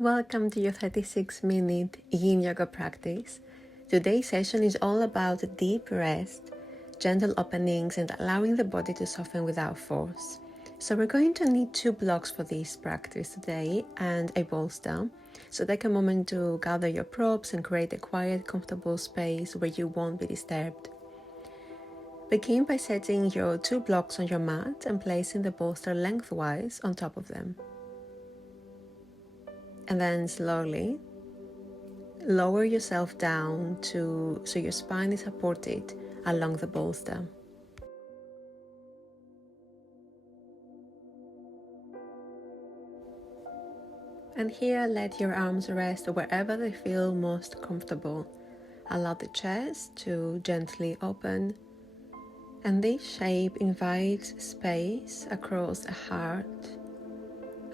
Welcome to your 36-minute Yin Yoga practice. Today's session is all about deep rest, gentle openings, and allowing the body to soften without force. So we're going to need 2 blocks for this practice today and a bolster. So take a moment to gather your props and create a quiet, comfortable space where you won't be disturbed. Begin by setting your 2 blocks on your mat and placing the bolster lengthwise on top of them. And then slowly lower yourself down so your spine is supported along the bolster. And here let your arms rest wherever they feel most comfortable. Allow the chest to gently open, and this shape invites space across the heart,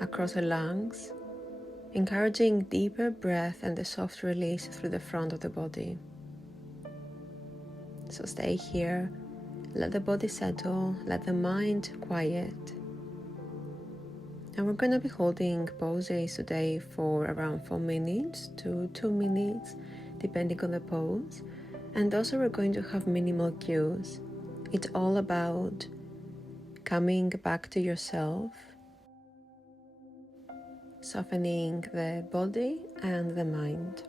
across the lungs, encouraging deeper breath and a soft release through the front of the body. So stay here, let the body settle, let the mind quiet. And we're going to be holding poses today for around 4 minutes to 2 minutes, depending on the pose. And also we're going to have minimal cues. It's all about coming back to yourself, softening the body and the mind.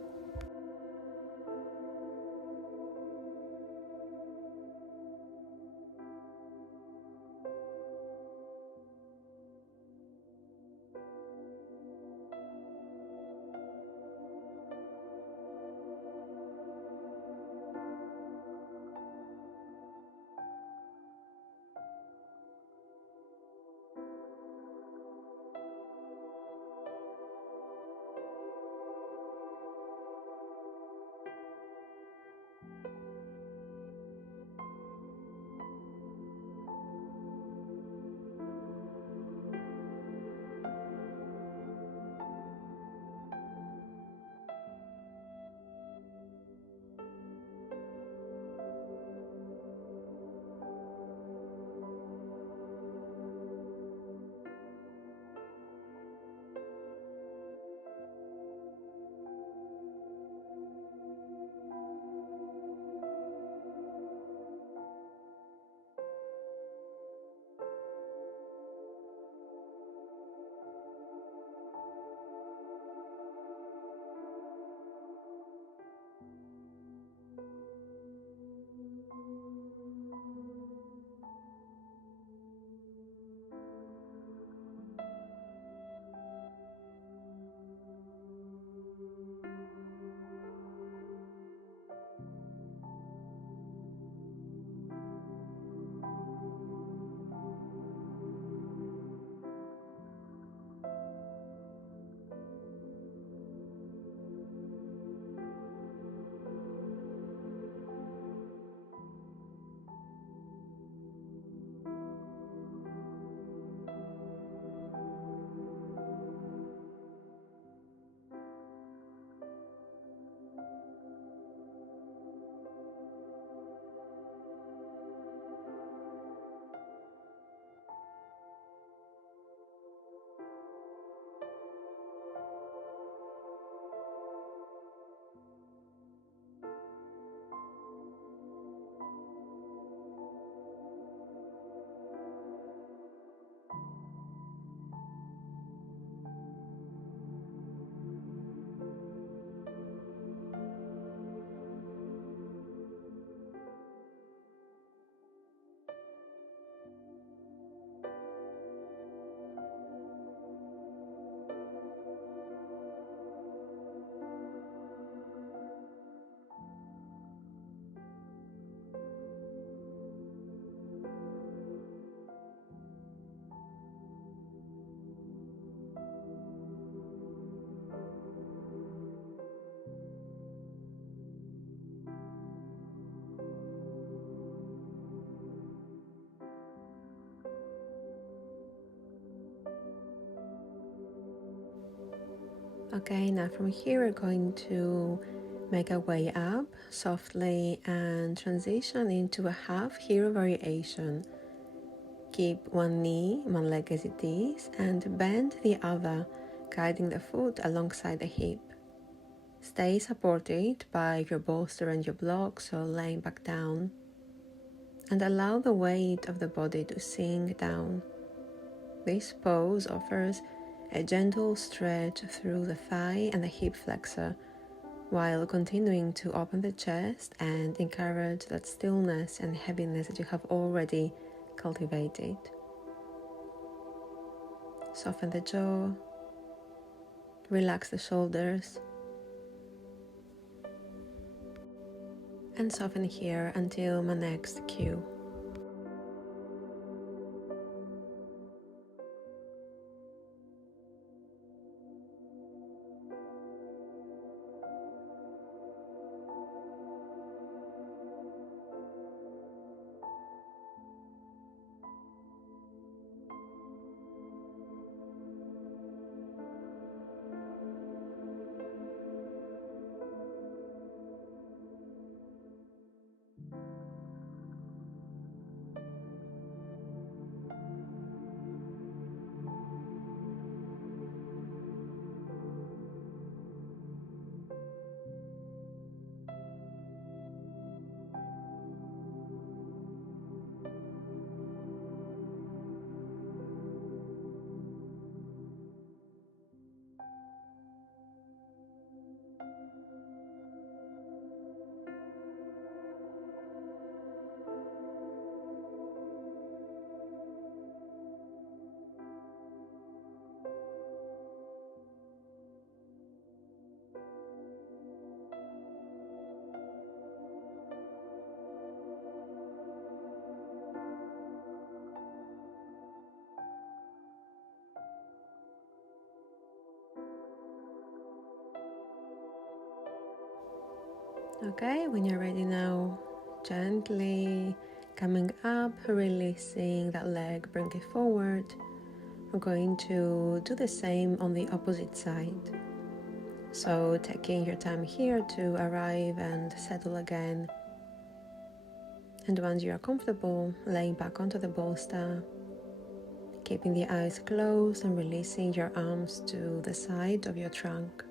Okay, now from here we're going to make our way up softly and transition into a half hero variation. Keep one knee, one leg as it is, and bend the other, guiding the foot alongside the hip. Stay supported by your bolster and your block, so laying back down, and allow the weight of the body to sink down. This pose offers a gentle stretch through the thigh and the hip flexor, while continuing to open the chest and encourage that stillness and heaviness that you have already cultivated. Soften the jaw, relax the shoulders, and soften here until my next cue. Okay, when you're ready now, gently coming up, releasing that leg, bring it forward. We're going to do the same on the opposite side. So taking your time here to arrive and settle again. And once you are comfortable, laying back onto the bolster, keeping the eyes closed and releasing your arms to the side of your trunk.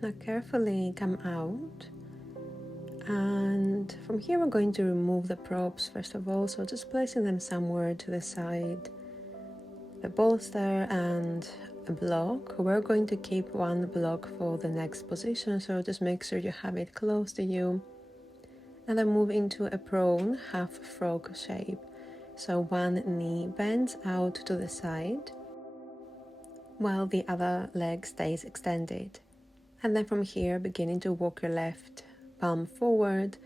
Now carefully come out, and from here we're going to remove the props first of all, so just placing them somewhere to the side. The bolster and a block. We're going to keep one block for the next position, so just make sure you have it close to you. And then move into a prone half frog shape. So one knee bends out to the side while the other leg stays extended. And then from here, beginning to walk your left palm forward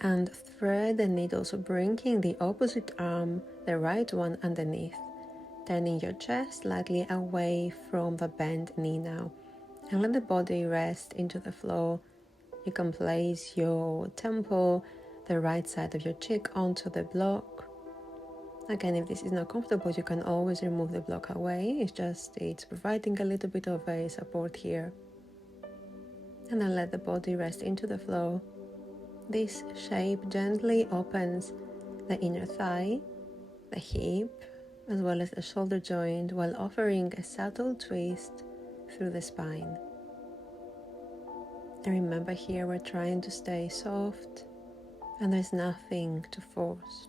and thread the needle, so bringing the opposite arm, the right one, underneath, turning your chest slightly away from the bent knee now, and let the body rest into the floor. You can place your temple, the right side of your cheek, onto the block. Again, if this is not comfortable, you can always remove the block away. It's providing a little bit of a support here. And then let the body rest into the floor. This shape gently opens the inner thigh, the hip, as well as the shoulder joint, while offering a subtle twist through the spine. And remember, here we're trying to stay soft and there's nothing to force.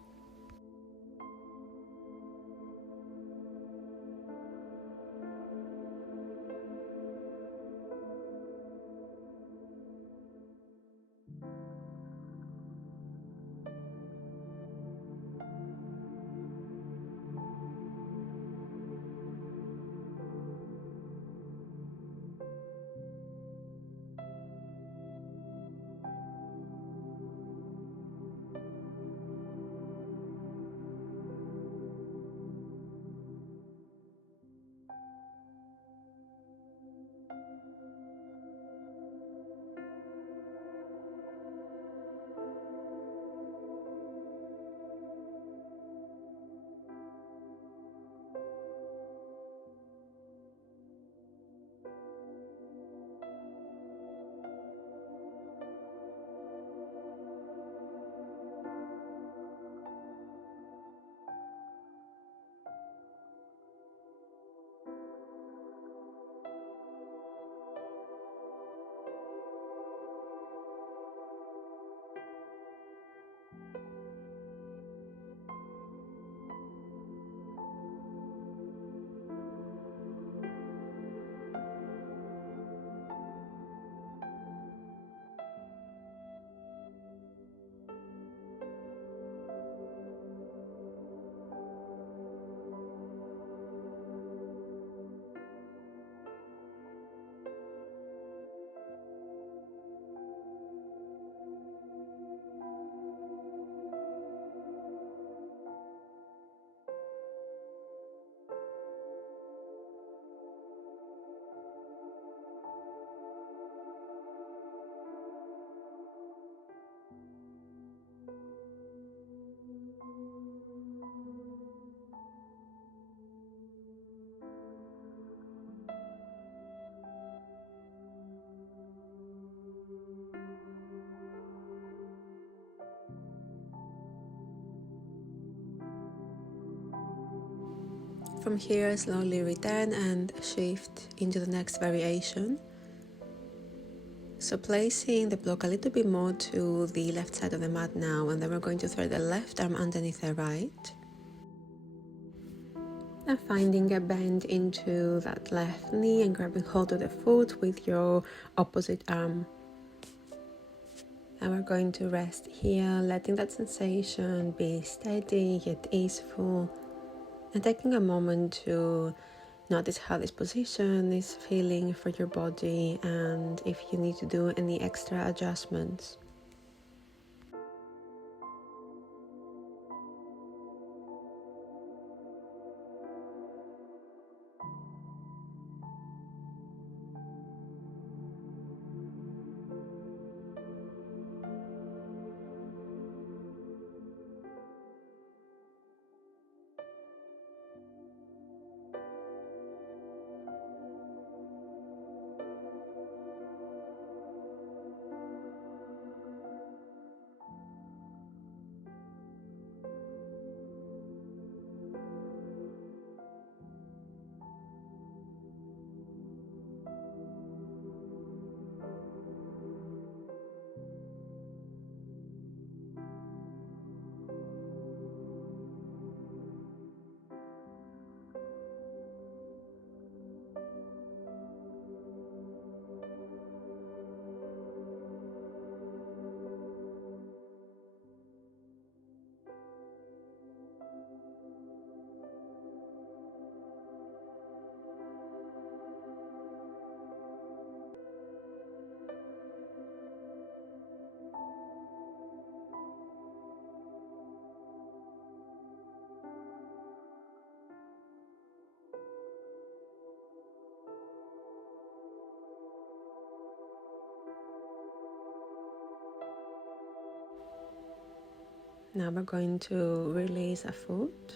From here, slowly return and shift into the next variation. So placing the block a little bit more to the left side of the mat now, and then we're going to thread the left arm underneath the right. And finding a bend into that left knee and grabbing hold of the foot with your opposite arm. And we're going to rest here, letting that sensation be steady yet easeful. And taking a moment to notice how this position is feeling for your body and if you need to do any extra adjustments. Now we're going to release a foot.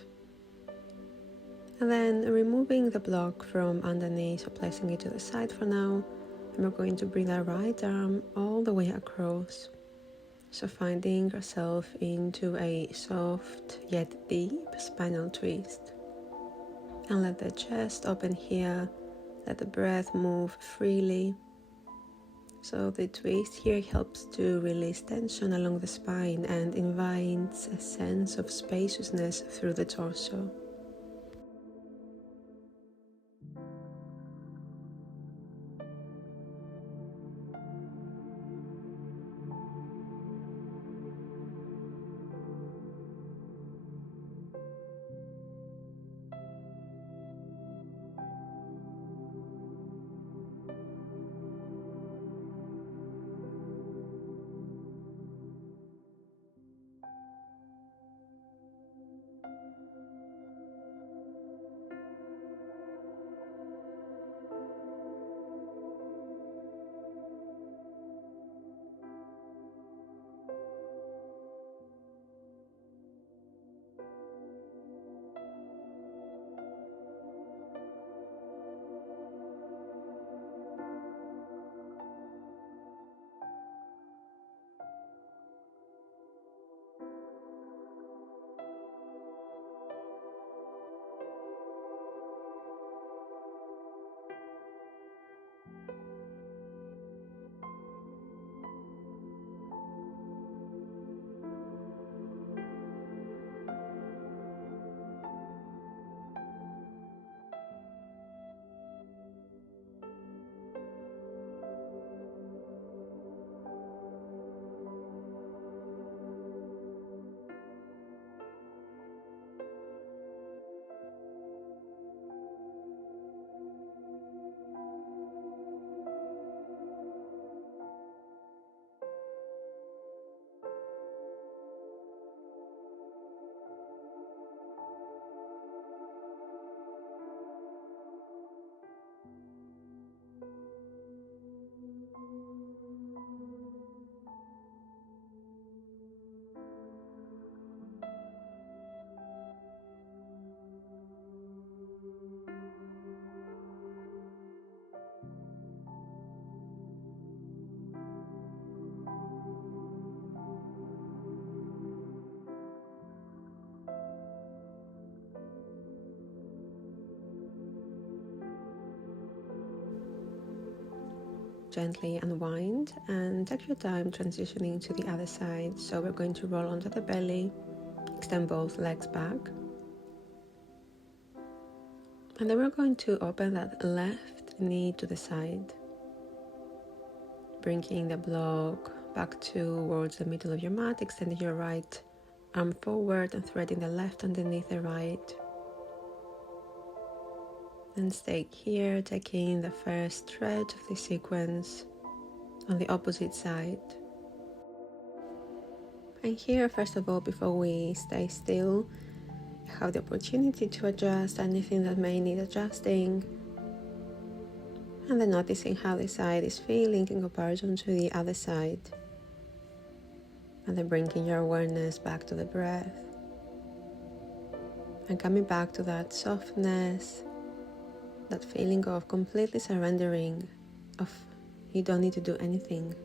And then removing the block from underneath, so placing it to the side for now. And we're going to bring that right arm all the way across. So finding yourself into a soft yet deep spinal twist. And let the chest open here. Let the breath move freely. So the twist here helps to release tension along the spine and invites a sense of spaciousness through the torso. Gently unwind and take your time transitioning to the other side. So we're going to roll onto the belly, extend both legs back. And then we're going to open that left knee to the side, bringing the block back towards the middle of your mat, extending your right arm forward and threading the left underneath the right. And stay here, taking the first thread of the sequence on the opposite side. And here, first of all, before we stay still, you have the opportunity to adjust anything that may need adjusting. And then noticing how the side is feeling in comparison to the other side. And then bringing your awareness back to the breath. And coming back to that softness, that feeling of completely surrendering, of you don't need to do anything.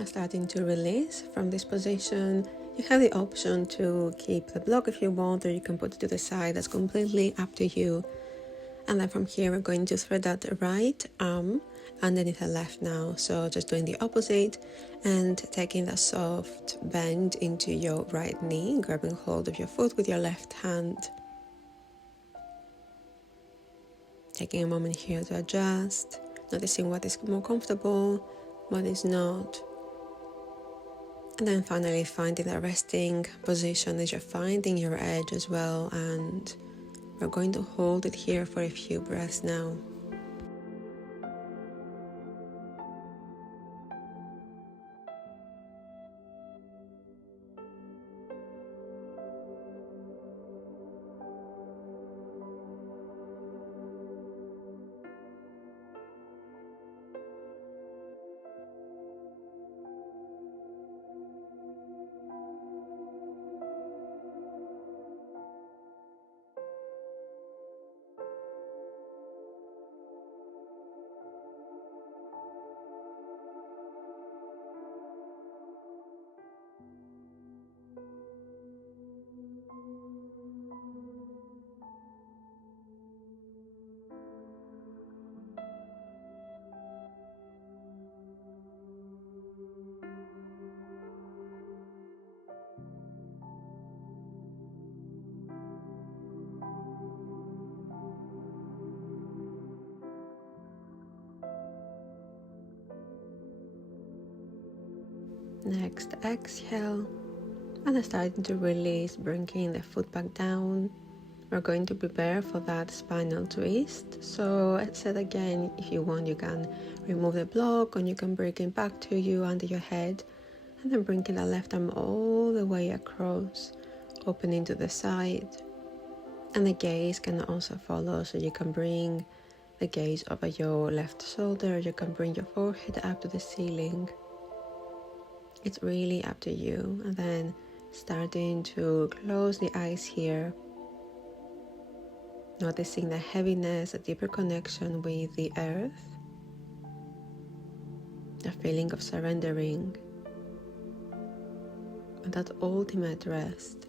Now starting to release from this position. You have the option to keep the block if you want, or you can put it to the side. That's completely up to you. And then from here, we're going to thread out the right arm underneath the left now. So just doing the opposite and taking the soft bend into your right knee, grabbing hold of your foot with your left hand. Taking a moment here to adjust, noticing what is more comfortable, what is not. And then finally finding that resting position as you're finding your edge as well. And we're going to hold it here for a few breaths now. Next, exhale, and then starting to release, bringing the foot back down. We're going to prepare for that spinal twist. So I said again, if you want, you can remove the block, or you can bring it back to you under your head, and then bringing the left arm all the way across, opening to the side. And the gaze can also follow, so you can bring the gaze over your left shoulder, you can bring your forehead up to the ceiling. It's really up to you. And then starting to close the eyes here, noticing the heaviness, a deeper connection with the earth, the feeling of surrendering, and that ultimate rest.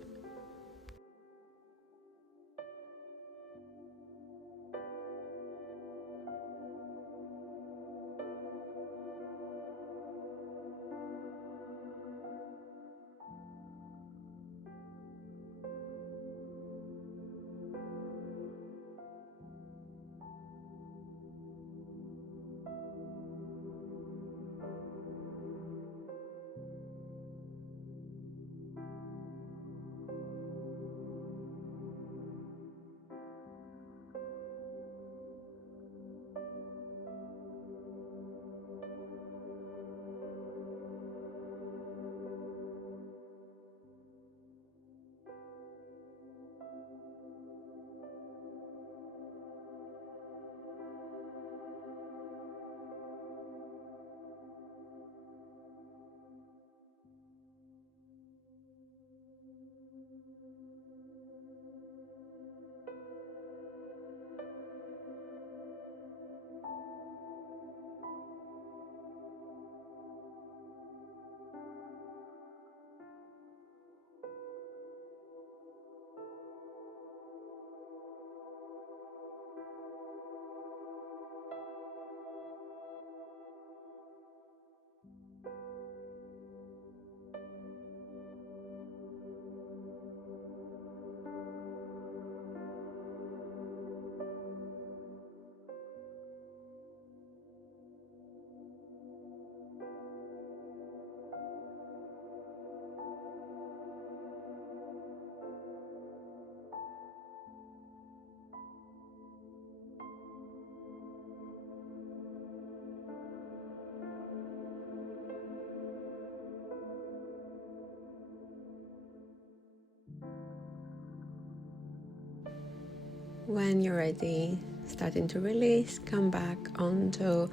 When you're ready, starting to release, come back onto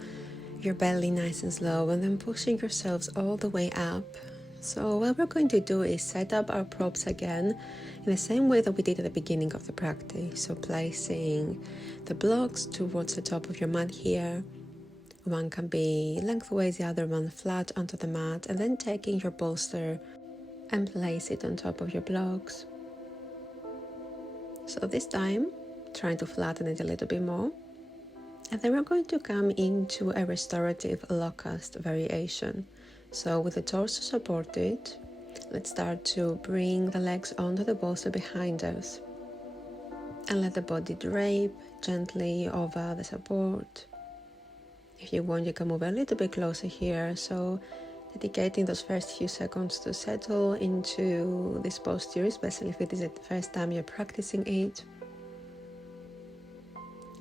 your belly nice and slow, and then pushing yourselves all the way up. So what we're going to do is set up our props again in the same way that we did at the beginning of the practice. So placing the blocks towards the top of your mat here, One can be lengthways, the other one flat onto the mat, and then taking your bolster and place it on top of your blocks. So this time, trying to flatten it a little bit more. And then we're going to come into a restorative locust variation. So with the torso supported, let's start to bring the legs onto the bolster behind us and let the body drape gently over the support. If you want, you can move a little bit closer here, so dedicating those first few seconds to settle into this posture, especially if it is the first time you're practicing it.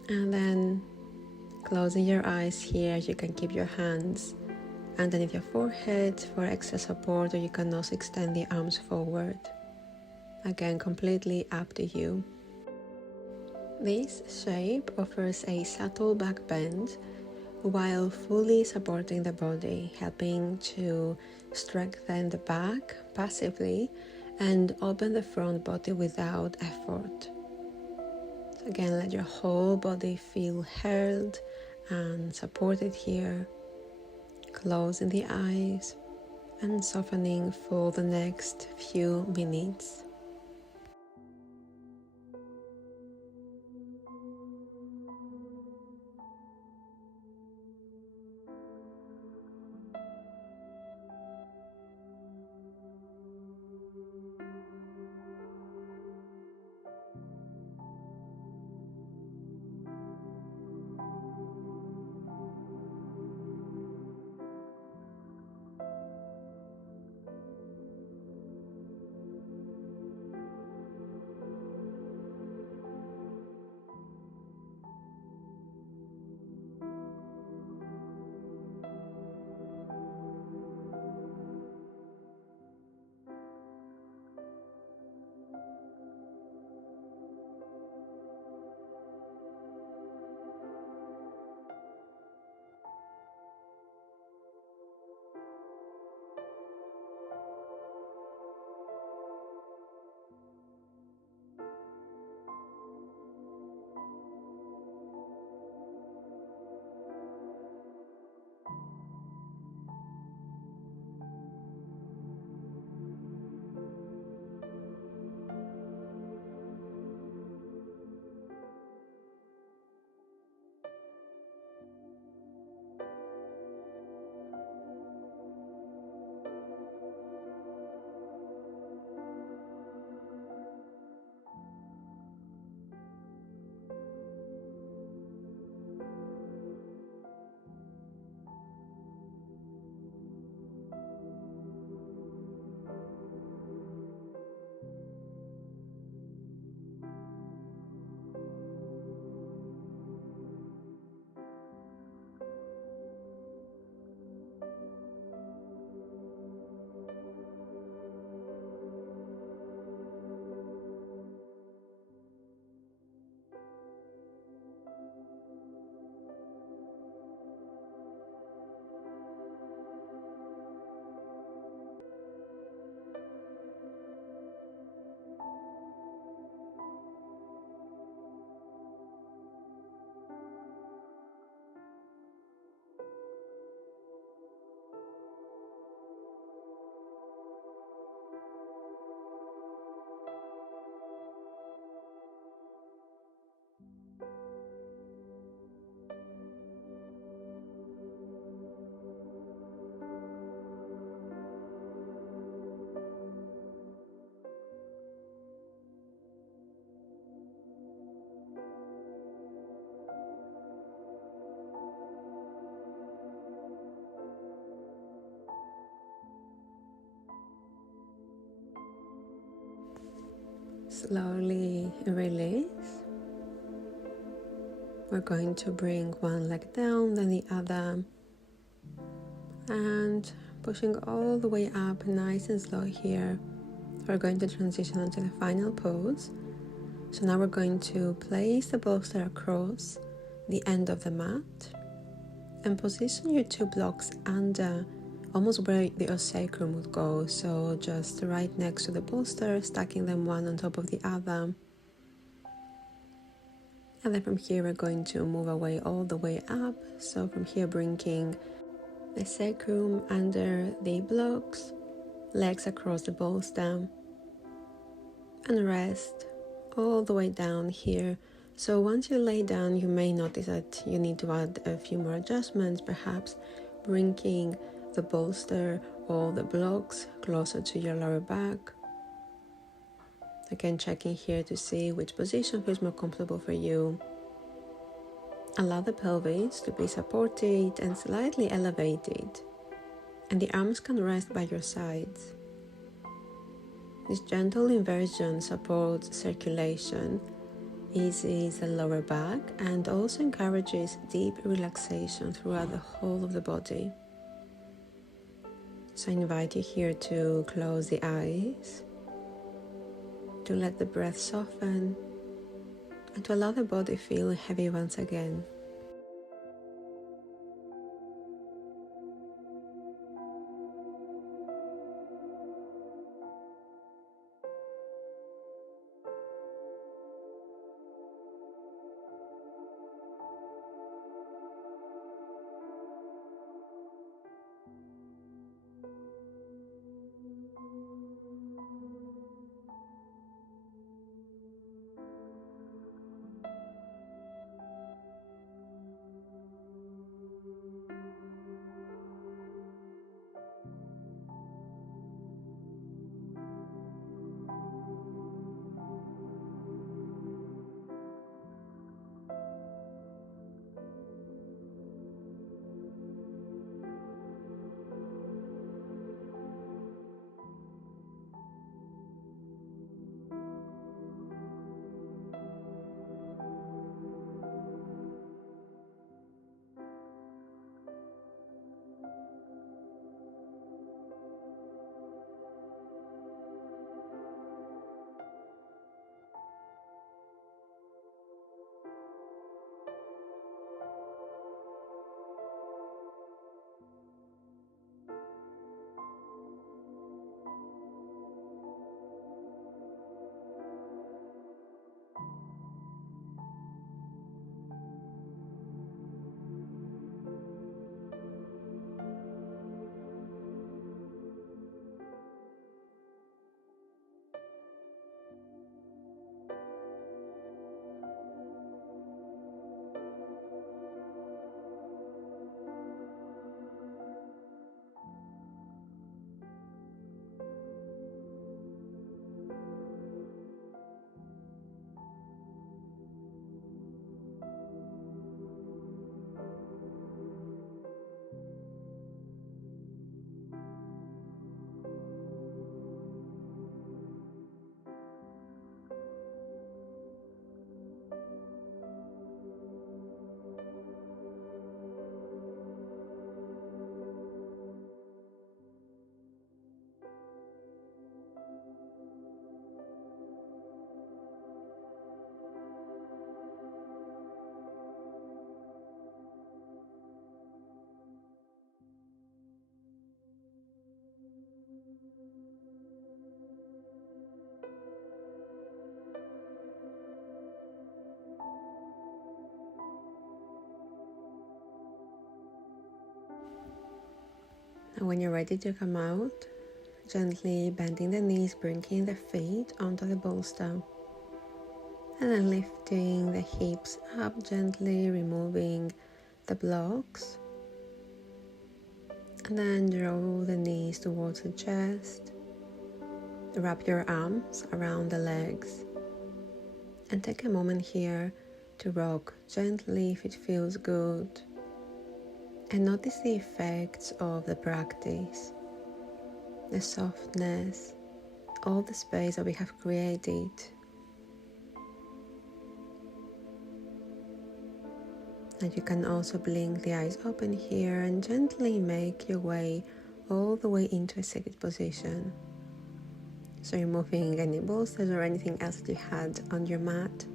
And then closing your eyes here, you can keep your hands underneath your forehead for extra support, or you can also extend the arms forward. Again, completely up to you. This shape offers a subtle back bend while fully supporting the body, helping to strengthen the back passively and open the front body without effort. So again, let your whole body feel held and supported here, closing the eyes and softening for the next few minutes. Slowly release. We're going to bring one leg down, then the other, and pushing all the way up nice and slow here. We're going to transition into the final pose. So now we're going to place the bolster across the end of the mat and position your two blocks under almost where your sacrum would go, so just right next to the bolster, stacking them one on top of the other. And then from here we're going to move away all the way up. So from here bringing the sacrum under the blocks, legs across the bolster, and rest all the way down here. So once you lay down, you may notice that you need to add a few more adjustments, perhaps bringing the bolster or the blocks closer to your lower back. Again, checking here to see which position feels more comfortable for you. Allow the pelvis to be supported and slightly elevated, and the arms can rest by your sides. This gentle inversion supports circulation, eases the lower back, and also encourages deep relaxation throughout the whole of the body. So I invite you here to close the eyes, to let the breath soften, and to allow the body feel heavy once again. And when you're ready to come out, gently bending the knees, bringing the feet onto the bolster, and then lifting the hips up gently, removing the blocks, and then draw the knees towards the chest. Wrap your arms around the legs, and take a moment here to rock gently if it feels good. And notice the effects of the practice, the softness, all the space that we have created. And you can also blink the eyes open here and gently make your way all the way into a seated position. So removing any bolsters or anything else that you had on your mat.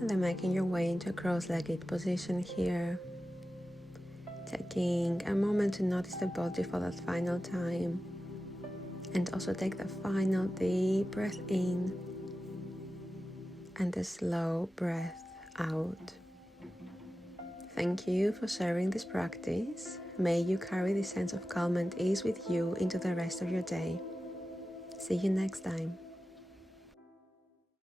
And then making your way into a cross-legged position here. Taking a moment to notice the body for that final time. And also take the final deep breath in. and a slow breath out. Thank you for sharing this practice. May you carry this sense of calm and ease with you into the rest of your day. See you next time.